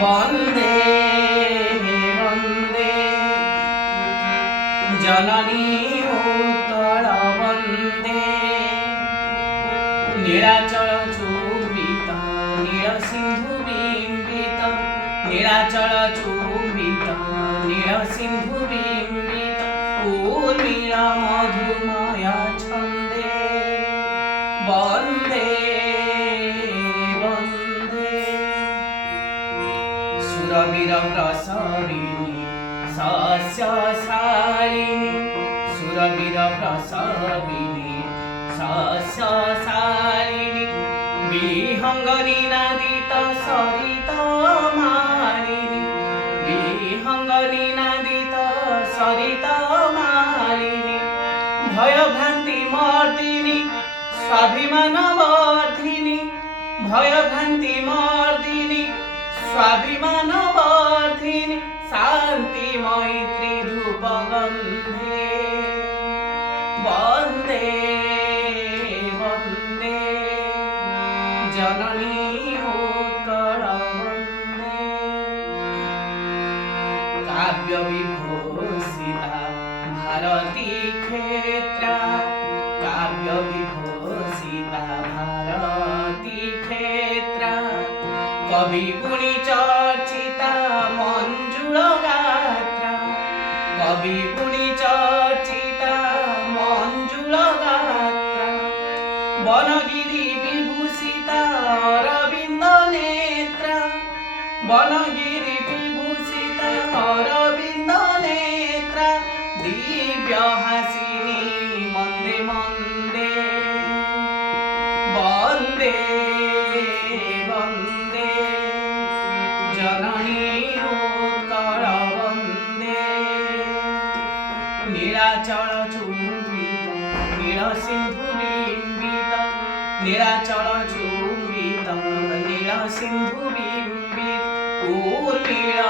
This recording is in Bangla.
বন্দে বন্দে জননী উত্তর বন্দে নীলাচল চুম্বিত নীল সিন্ধু বিম্বিত নীলাচল চুম্বিত নীল সিন্ধু বিম্বিত উর্মিল মধুময় ছন্দে বন্দে বন্দে সুরবীর প্রসবিনী শস্য সারিণী সুরবীর প্রসবিনী শস্য সারিণী বিহঙ্গনী নাদিত সরিত মালিনী বিহঙ্গনী নাদিত সরিত মালিনী ভয়ভ্রান্তি মর্দিনী স্বাভিমান বর্ধিনী ভয়ভ্রান্তি মর্দিনী স্বাভিমান বর্ধিনী শান্তি মৈত্রী ধূপ গন্ধে বন্দে বন্দে জননী উৎকল বন্দে কাব্য বিভূষিতা ভারতী ক্ষেত্রা কাব্য বিভূষিতা ভারতী ক্ষেত্রা কবি গুণী চর্চিতা মঞ্জুল গাত্রা কবি গুণী চর্চিতা মঞ্জুল গাত্রা বনগিরি বিভূষিতা অরবিন্দ নেত্রা বনগিরি বিভূষিতা অরবিন্দ নেত্রা দিব্য হাসিনী মন্দে মন্দে বন্দে বন্দে জননী উৎকল বন্দে নীলাচল চুম্বিত নীল সিন্ধু বিম্বিত নীলাচল চুম্বিত নীল সিন্ধু বিম্বিত উর্মিল